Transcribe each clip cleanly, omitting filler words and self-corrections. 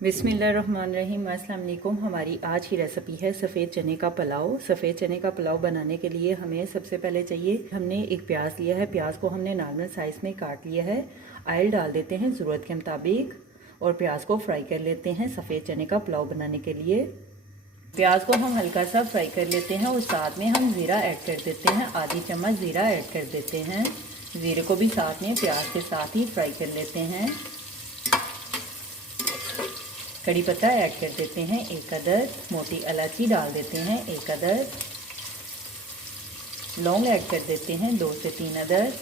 बिस्मिल्लाहिर्रहमानिर्रहीम। अस्सलाम वालेकुम। हमारी आज की रेसिपी है सफ़ेद चने का पुलाव। सफ़ेद चने का पुलाव बनाने के लिए हमें सबसे पहले चाहिए, हमने एक प्याज लिया है। प्याज को हमने नॉर्मल साइज़ में काट लिया है। ऑयल डाल देते हैं ज़रूरत के मुताबिक और प्याज को फ्राई कर लेते हैं सफ़ेद चने का पुलाव बनाने के लिए। प्याज को हम हल्का सा फ्राई कर लेते हैं और साथ में हम ज़ीरा ऐड कर देते हैं। आधी चम्मच ज़ीरा ऐड कर देते हैं। ज़ीरे को भी साथ में प्याज के साथ ही फ्राई कर लेते हैं। कड़ी पत्ता ऐड कर देते हैं एक अदद। मोटी इलायची डाल देते हैं एक अदद। लौंग ऐड कर देते हैं 2 से 3 अदद।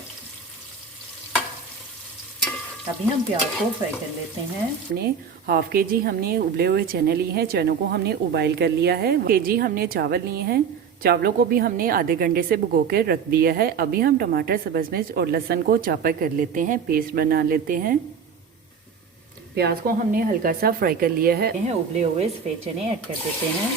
अभी हम प्याज को फ्राई कर लेते हैं। हमने हाफ के जी हमने उबले हुए चने लिए हैं। चनों को हमने उबाइल कर लिया है। के जी हमने चावल लिए हैं। चावलों को भी हमने आधे घंटे से भिगो कर रख दिया है। अभी हम टमाटर, सब्ज़ मिर्च और लहसुन को चॉपर कर लेते हैं, पेस्ट बना लेते हैं। प्याज को हमने हल्का सा फ्राई कर लिया है। उबले हुए सफ़ेद चने ऐड कर देते हैं।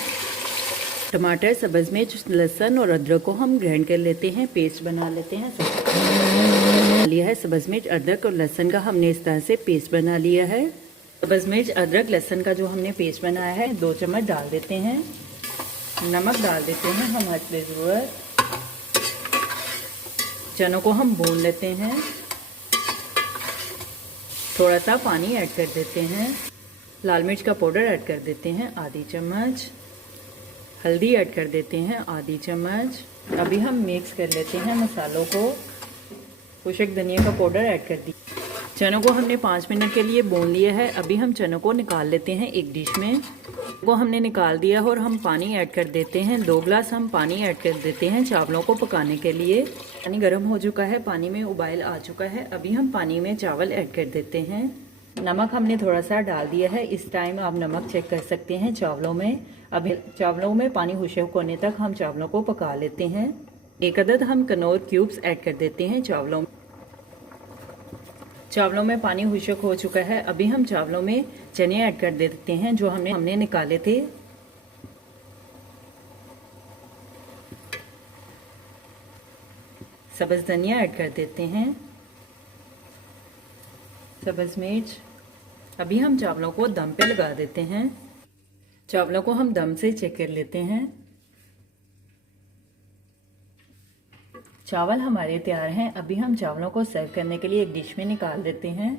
टमाटर, सब्ज़ मिर्च, लहसुन और अदरक को हम ग्राइंड कर लेते हैं, पेस्ट बना लेते हैं। लिया है सब्ज़ मिर्च, अदरक और लहसुन का हमने इस तरह से पेस्ट बना लिया है। सब्ज़ मिर्च, अदरक, लहसुन का जो हमने पेस्ट बनाया है 2 चम्मच डाल देते हैं। नमक डाल देते हैं हम हद ज़रूरत। चनों को हम भून लेते हैं। थोड़ा सा पानी ऐड कर देते हैं। लाल मिर्च का पाउडर ऐड कर देते हैं आधी चम्मच। हल्दी ऐड कर देते हैं आधी चम्मच। अभी हम मिक्स कर लेते हैं मसालों को। खुशक धनिया का पाउडर ऐड कर दी। चनों को हमने 5 मिनट के लिए भून लिया है। अभी हम चनों को निकाल लेते हैं एक डिश में। वो हमने निकाल दिया और हम पानी ऐड कर देते हैं। 2 गिलास हम पानी ऐड कर देते हैं चावलों को पकाने के लिए। पानी गर्म हो चुका है, पानी में उबाल आ चुका है। अभी हम पानी में चावल ऐड कर देते हैं। नमक हमने थोड़ा सा डाल दिया है। इस टाइम आप नमक चेक कर सकते हैं चावलों में। अभी चावलों में पानी खुशक होने तक हम चावलों को पका लेते हैं। एक अदद हम कनौर क्यूब्स ऐड कर देते हैं चावलों में। चावलों में पानी खुशक हो चुका है। अभी हम चावलों में चने ऐड कर देते हैं जो हमने निकाले थे। सब्ज़ धनिया ऐड कर देते हैं। सब्ज़ मिर्च। अभी हम चावलों को दम पे लगा देते हैं। चावलों को हम दम से चेक कर लेते हैं। चावल हमारे तैयार हैं। अभी हम चावलों को सर्व करने के लिए एक डिश में निकाल देते हैं।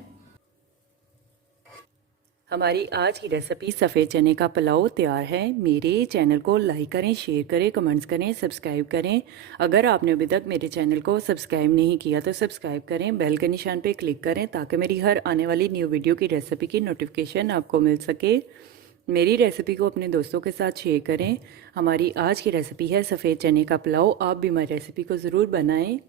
हमारी आज की रेसिपी सफ़ेद चने का पुलाव तैयार है। मेरे चैनल को लाइक करें, शेयर करें, कमेंट्स करें, सब्सक्राइब करें। अगर आपने अभी तक मेरे चैनल को सब्सक्राइब नहीं किया तो सब्सक्राइब करें, बेल के निशान पे क्लिक करें ताकि मेरी हर आने वाली न्यू वीडियो की रेसिपी की नोटिफिकेशन आपको मिल सके। मेरी रेसिपी को अपने दोस्तों के साथ शेयर करें। हमारी आज की रेसिपी है सफ़ेद चने का पुलाव। आप भी हमारी रेसिपी को ज़रूर बनाएं।